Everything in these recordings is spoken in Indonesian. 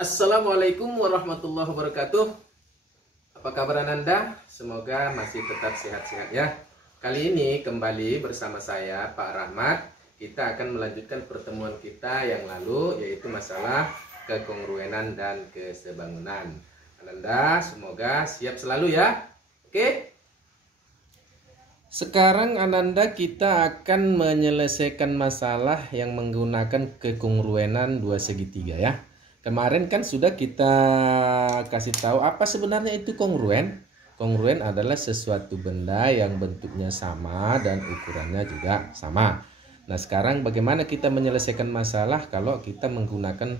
Assalamualaikum warahmatullahi wabarakatuh. Apa kabar Ananda? Semoga masih tetap sehat-sehat ya. Kali ini kembali bersama saya Pak Rahmat. Kita akan melanjutkan pertemuan kita yang lalu, yaitu masalah kekongruenan dan kesebangunan. Ananda semoga siap selalu ya. Oke? Sekarang Ananda kita akan menyelesaikan masalah yang menggunakan kekongruenan dua segitiga ya. Kemarin kan sudah kita kasih tahu apa sebenarnya itu kongruen. Kongruen adalah sesuatu benda yang bentuknya sama dan ukurannya juga sama. Nah sekarang bagaimana kita menyelesaikan masalah kalau kita menggunakan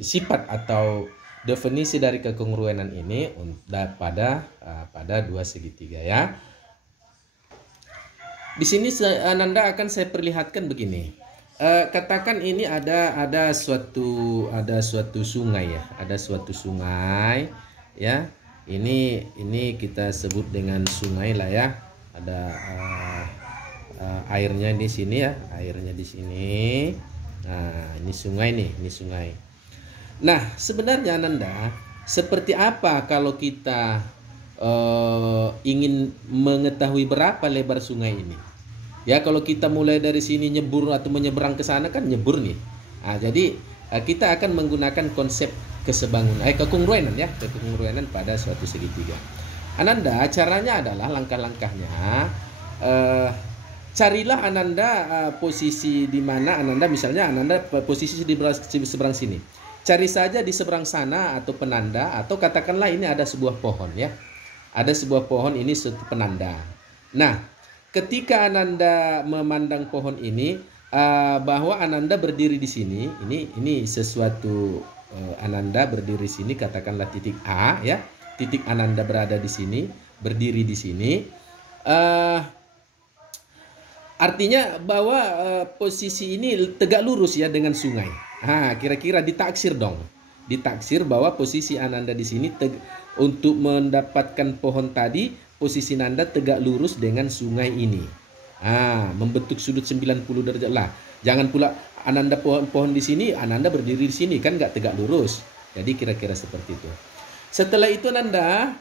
sifat atau definisi dari kekongruenan ini pada dua segitiga ya. Di sini Ananda akan saya perlihatkan begini. Katakan ini ada suatu sungai ya, ada suatu sungai ya. Ini kita sebut dengan sungai lah ya. Ada airnya di sini ya, airnya di sini. Nah, ini sungai nih, ini sungai. Nah, sebenarnya Ananda, seperti apa kalau kita ingin mengetahui berapa lebar sungai ini? Ya kalau kita mulai dari sini nyebur atau menyeberang ke sana kan nyebur nih. Nah, jadi kita akan menggunakan konsep kesebangunan, kekongruenan ya, kekongruenan pada suatu segitiga. Ananda caranya adalah langkah-langkahnya. Carilah Ananda posisi di mana Ananda misalnya Ananda posisi di seberang sini. Cari saja di seberang sana atau penanda atau katakanlah ini ada sebuah pohon ya. Ada sebuah pohon ini suatu penanda. Nah, ketika Ananda memandang pohon ini, bahwa Ananda berdiri di sini, ini sesuatu Ananda berdiri di sini, katakanlah titik A ya, titik Ananda berada di sini, berdiri di sini, artinya bahwa posisi ini tegak lurus ya dengan sungai. Kira-kira ditaksir dong, ditaksir bahwa posisi Ananda di sini untuk mendapatkan pohon tadi. Posisi Ananda tegak lurus dengan sungai ini. Membentuk sudut 90 derajat lah. Jangan pula Ananda pohon di sini, Ananda berdiri di sini, kan nggak tegak lurus. Jadi kira-kira seperti itu. Setelah itu Ananda,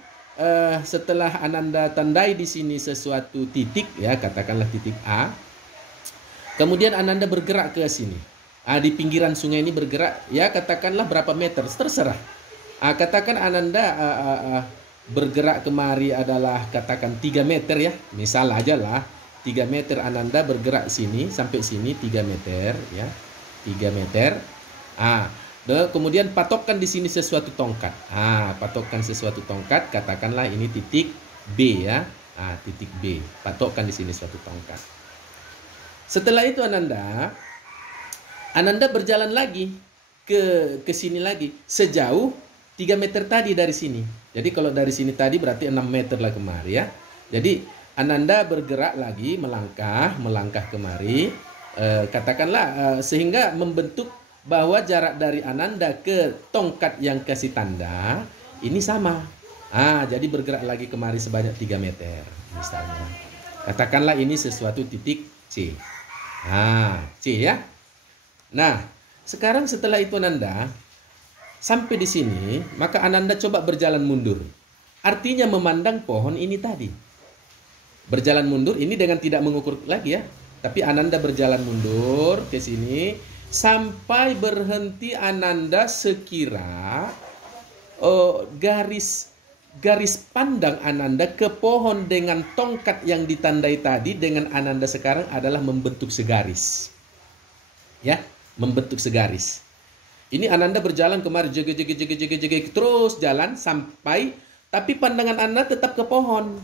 setelah Ananda tandai di sini sesuatu titik, ya katakanlah titik A. Kemudian Ananda bergerak ke sini. Di pinggiran sungai ini bergerak, ya katakanlah berapa meter, terserah. Katakan Ananda bergerak kemari adalah katakan 3 meter ya, misal aja lah 3 meter Ananda bergerak sini sampai sini 3 meter ya, 3 meter. Kemudian patokkan di sini sesuatu tongkat. Patokkan sesuatu tongkat, katakanlah ini titik B ya. Titik B, patokkan di sini suatu tongkat. Setelah itu Ananda berjalan lagi ke sini lagi sejauh 3 meter tadi dari sini. Jadi kalau dari sini tadi berarti 6 meter lah kemari ya. Jadi Ananda bergerak lagi melangkah kemari. Katakanlah sehingga membentuk bahwa jarak dari Ananda ke tongkat yang kasih tanda ini sama. Jadi bergerak lagi kemari sebanyak 3 meter misalnya. Katakanlah ini sesuatu titik C. C ya. Nah, sekarang setelah itu Ananda sampai di sini, maka Ananda coba berjalan mundur. Artinya memandang pohon ini tadi. Berjalan mundur ini dengan tidak mengukur lagi ya. Tapi Ananda berjalan mundur ke sini sampai berhenti Ananda sekira garis pandang Ananda ke pohon dengan tongkat yang ditandai tadi dengan Ananda sekarang adalah membentuk segaris. Ya, membentuk segaris. Ini Ananda berjalan kemari jege terus jalan sampai tapi pandangan Anda tetap ke pohon.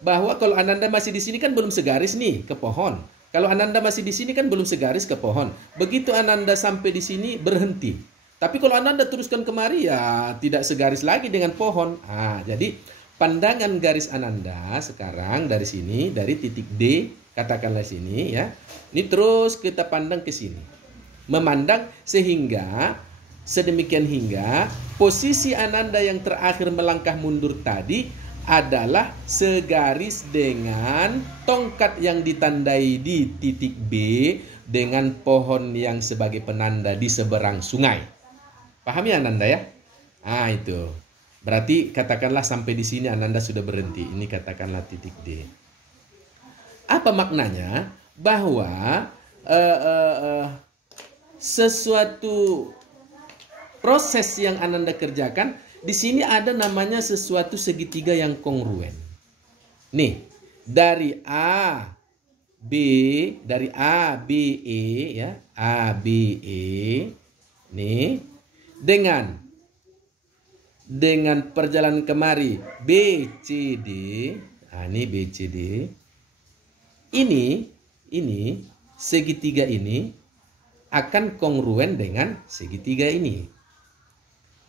Bahwa kalau Ananda masih di sini kan belum segaris nih ke pohon. Kalau Ananda masih di sini kan belum segaris ke pohon. Begitu Ananda sampai di sini berhenti. Tapi kalau Ananda teruskan kemari ya tidak segaris lagi dengan pohon. Jadi pandangan garis Ananda sekarang dari sini, dari titik D katakanlah sini ya. Ini terus kita pandang ke sini. Memandang sehingga sedemikian hingga posisi Ananda yang terakhir melangkah mundur tadi adalah segaris dengan tongkat yang ditandai di titik B dengan pohon yang sebagai penanda di seberang sungai. Pahami Ananda ya? Ah, itu. Berarti katakanlah sampai di sini Ananda sudah berhenti. Ini katakanlah titik D. Apa maknanya? Bahwa sesuatu proses yang Ananda kerjakan di sini ada namanya sesuatu segitiga yang kongruen. Nih, dari A B E ya, A B E nih dengan perjalanan kemari B C D. Nah, ini B C D. Ini segitiga ini akan kongruen dengan segitiga ini.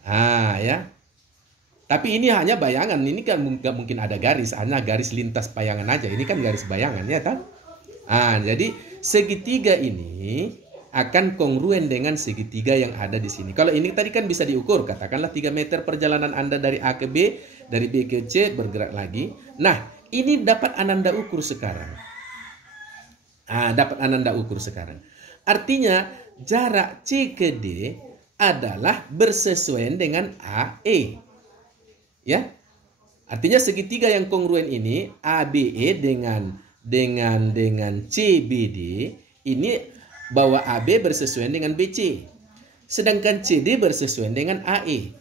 Ah ya. Tapi ini hanya bayangan, ini kan nggak mungkin ada garis, hanya garis lintas bayangan aja. Ini kan garis bayangan ya kan? Ah, jadi segitiga ini akan kongruen dengan segitiga yang ada di sini. Kalau ini tadi kan bisa diukur, katakanlah 3 meter perjalanan Anda dari A ke B, dari B ke C bergerak lagi. Nah, ini dapat Ananda ukur sekarang. Dapat Ananda ukur sekarang. Artinya jarak C ke D adalah bersesuaian dengan AE. Ya, artinya segitiga yang kongruen ini ABE dengan CBD ini bahwa AB bersesuaian dengan BC, sedangkan CD bersesuaian dengan AE.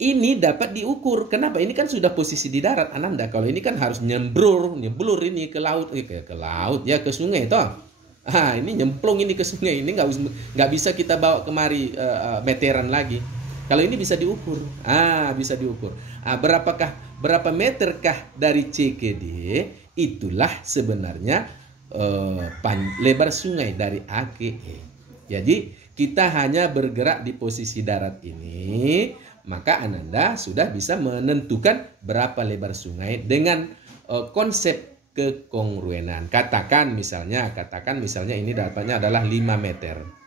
Ini dapat diukur. Kenapa? Ini kan sudah posisi di darat Ananda. Kalau ini kan harus nyemblur ini ke laut, ke laut ya, ke sungai toh. Ini nyemplung ini ke sungai. Ini nggak bisa kita bawa kemari meteran lagi. Kalau ini bisa diukur. Bisa diukur. Berapa meterkah dari C ke D? Itulah sebenarnya lebar sungai dari A ke E. Jadi kita hanya bergerak di posisi darat ini, maka Ananda sudah bisa menentukan berapa lebar sungai dengan konsep kekongruenan. Katakan misalnya ini dapatnya adalah 5 meter.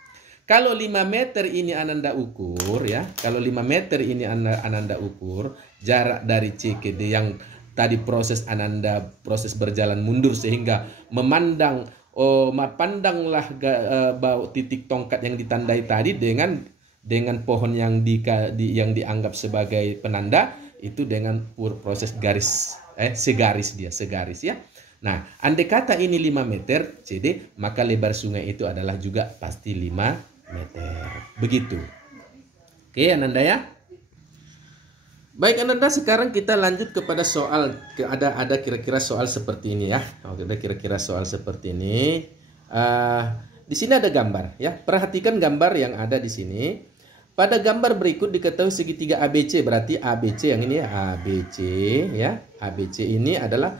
Kalau 5 meter ini Ananda ukur ya, kalau 5 meter ini Ananda ukur jarak dari C ke D yang tadi proses Ananda proses berjalan mundur sehingga pandanglah titik tongkat yang ditandai tadi dengan pohon yang dianggap sebagai penanda itu dengan proses segaris ya. Nah, andai kata ini 5 meter CD, maka lebar sungai itu adalah juga pasti 5 meter. Begitu. Oke, Ananda ya. Baik Ananda, sekarang kita lanjut kepada soal. Ada kira-kira soal seperti ini ya. Ada kira-kira soal seperti ini. Di sini ada gambar ya. Perhatikan gambar yang ada di sini. Pada gambar berikut diketahui segitiga ABC, berarti ABC yang ini ABC ya. ABC ini adalah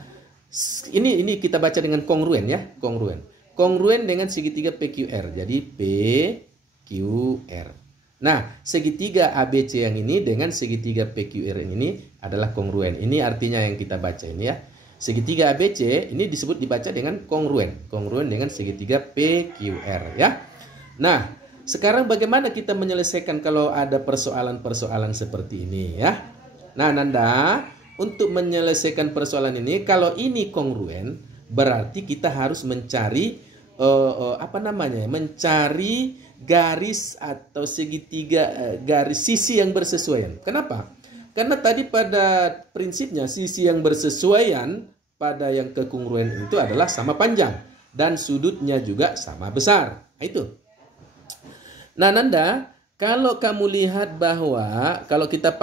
ini kita baca dengan kongruen ya, kongruen dengan segitiga PQR. Jadi PQR. Nah, segitiga ABC yang ini dengan segitiga PQR ini adalah kongruen. Ini artinya yang kita baca ini ya. Segitiga ABC ini dibaca dengan kongruen dengan segitiga PQR ya. Nah, sekarang bagaimana kita menyelesaikan kalau ada persoalan-persoalan seperti ini ya? Nah, Nanda, untuk menyelesaikan persoalan ini, kalau ini kongruen, berarti kita harus mencari mencari garis atau segitiga garis sisi yang bersesuaian. Kenapa? Karena tadi pada prinsipnya sisi yang bersesuaian pada yang kekongruen itu adalah sama panjang dan sudutnya juga sama besar. Nah, itu. Nah, Nanda, kalau kamu lihat bahwa kalau kita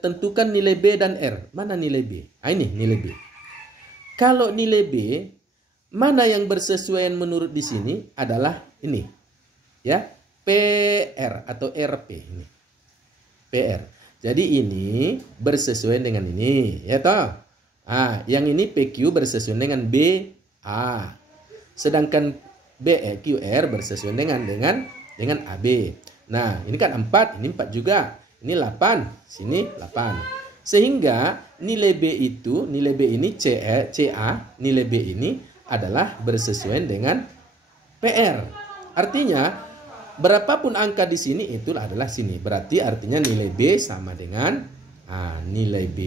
tentukan nilai B dan R. Mana nilai B? Ini nilai B. Kalau nilai B, mana yang bersesuaian menurut di sini adalah ini. Ya, PR atau RP ini. PR. Jadi ini bersesuaian dengan ini, ya toh. Yang ini PQ bersesuaian dengan BA. Sedangkan QR bersesuaian dengan AB. Nah, ini kan 4, ini 4 juga. Ini 8, sini 8. Sehingga nilai B ini CA, nilai B ini adalah bersesuaian dengan PR. Artinya berapapun angka di sini itu adalah sini. Berarti artinya nilai B sama dengan nilai B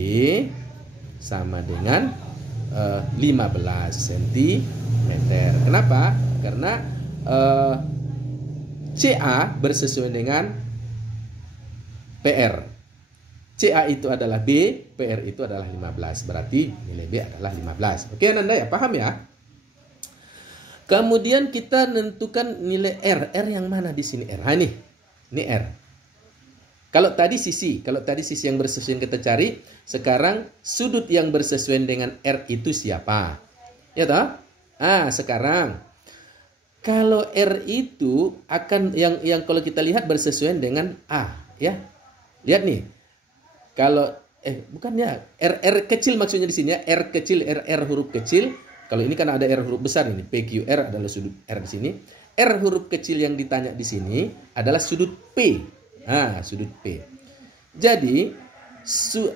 sama dengan 15 cm. Kenapa? Karena eh, CA bersesuaian dengan PR. CA itu adalah B, PR itu adalah 15. Berarti nilai B adalah 15. Oke Ananda ya, paham ya? Kemudian kita tentukan nilai R. R yang mana di sini R? Ini R. Kalau tadi sisi yang bersesuaian kita cari, sekarang sudut yang bersesuaian dengan R itu siapa? Ya toh? Sekarang kalau R itu akan yang kalau kita lihat bersesuaian dengan A, ya. Lihat nih. Kalau bukan ya, R kecil maksudnya di sini ya, R kecil, R huruf kecil. Kalau ini kan ada R huruf besar ini, PQR adalah sudut R di sini. R huruf kecil yang ditanya di sini adalah sudut P. Sudut P. Jadi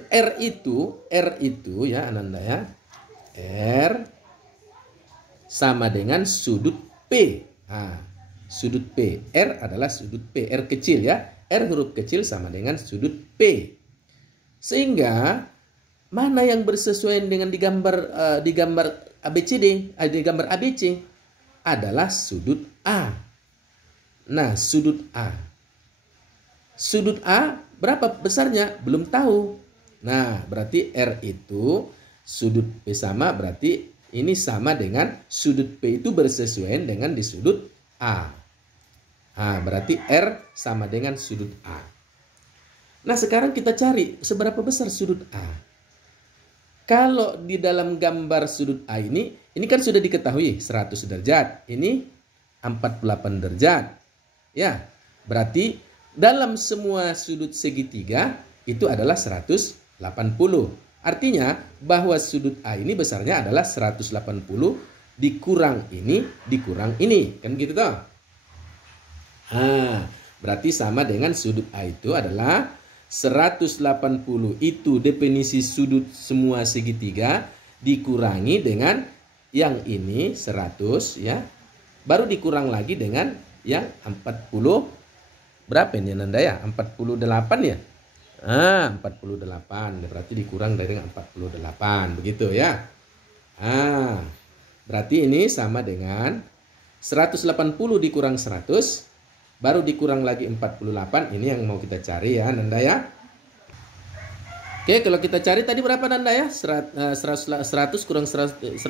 R itu ya Ananda ya. R sama dengan sudut P. Sudut P. R adalah sudut P. R kecil ya. R huruf kecil sama dengan sudut P. Sehingga mana yang bersesuaian dengan di gambar ABCD, di gambar ABC adalah sudut A. Nah, sudut A. Sudut A berapa besarnya? Belum tahu. Nah, berarti R itu sudut P sama, berarti ini sama dengan sudut P itu bersesuaian dengan di sudut A. Berarti R sama dengan sudut A. Nah, sekarang kita cari seberapa besar sudut A. Kalau di dalam gambar sudut A ini kan sudah diketahui 100 derajat. Ini 48 derajat. Ya, berarti dalam semua sudut segitiga itu adalah 180. Artinya bahwa sudut A ini besarnya adalah 180 dikurang ini. Kan gitu toh? Berarti sama dengan sudut A itu adalah 180 itu definisi sudut semua segitiga dikurangi dengan yang ini 100 ya. Baru dikurang lagi dengan yang 40. Berapa ini Nanda ya? 48 ya? 48. Berarti dikurang dari 48. Begitu ya. Berarti ini sama dengan 180 dikurang 100. Baru dikurang lagi 48. Ini yang mau kita cari ya Nanda ya. Oke, kalau kita cari tadi berapa Nanda ya? 100 kurang 180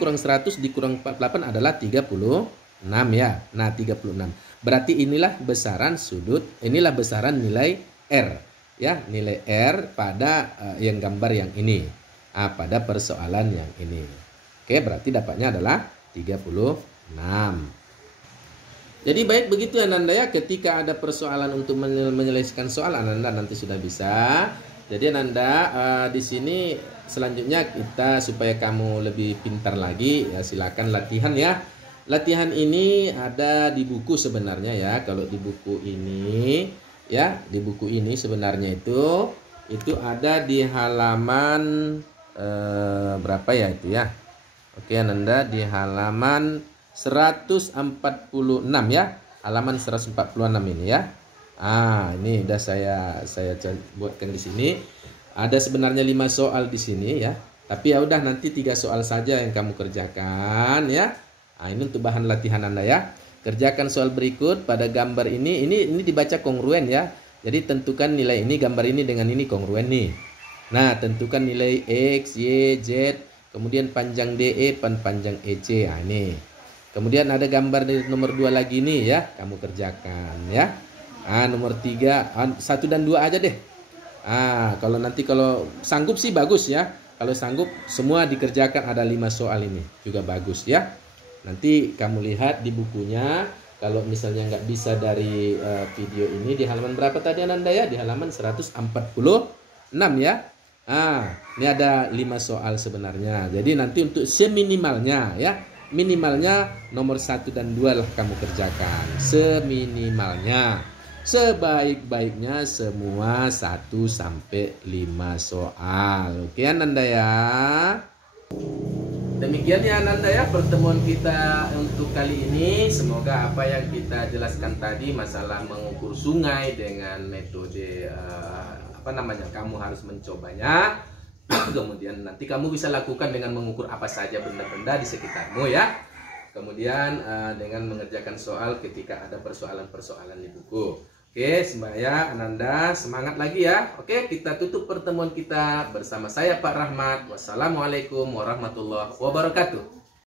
kurang 100 dikurang 48 adalah 36 ya. Nah, 36. Berarti inilah besaran sudut, inilah besaran nilai R. Ya, nilai R pada yang gambar yang ini. Pada persoalan yang ini. Oke, berarti dapatnya adalah 36. Jadi baik begitu ya Ananda ya, ketika ada persoalan untuk menyelesaikan soal Ananda nanti sudah bisa. Jadi Ananda di sini selanjutnya kita supaya kamu lebih pintar lagi ya silakan latihan ya. Latihan ini ada di buku sebenarnya ya. Kalau di buku ini ya, di buku ini sebenarnya itu ada di halaman berapa ya itu ya. Oke Ananda di halaman 146 ya, halaman 146 ini ya. Ini udah saya buatkan di sini. Ada sebenarnya 5 soal di sini ya. Tapi ya udah nanti 3 soal saja yang kamu kerjakan ya. Ini untuk bahan latihan Anda ya. Kerjakan soal berikut pada gambar ini dibaca kongruen ya. Jadi tentukan nilai ini gambar ini dengan ini kongruen nih. Nah, tentukan nilai X, Y, Z, kemudian panjang DE, panjang EC. Ini. Kemudian ada gambar dari nomor 2 lagi nih ya, kamu kerjakan ya. Nomor 3, 1 dan 2 aja deh. Kalau sanggup sih bagus ya. Kalau sanggup semua dikerjakan ada 5 soal ini juga bagus ya. Nanti kamu lihat di bukunya. Kalau misalnya nggak bisa dari video ini di halaman berapa tadi Ananda ya? Di halaman 146 ya. Ini ada 5 soal sebenarnya. Jadi nanti untuk seminimalnya ya. Minimalnya nomor 1 dan 2 lah kamu kerjakan. Seminimalnya. Sebaik-baiknya semua 1 sampai 5 soal. Oke Ananda ya. Demikian ya Ananda ya pertemuan kita untuk kali ini. Semoga apa yang kita jelaskan tadi masalah mengukur sungai dengan metode kamu harus mencobanya. Kemudian nanti kamu bisa lakukan dengan mengukur apa saja benda-benda di sekitarmu ya. kemudian dengan mengerjakan soal ketika ada persoalan-persoalan di buku. Oke, Sembaya, Ananda, semangat lagi ya. Oke, kita tutup pertemuan kita bersama saya Pak Rahmat. Wassalamualaikum warahmatullahi wabarakatuh.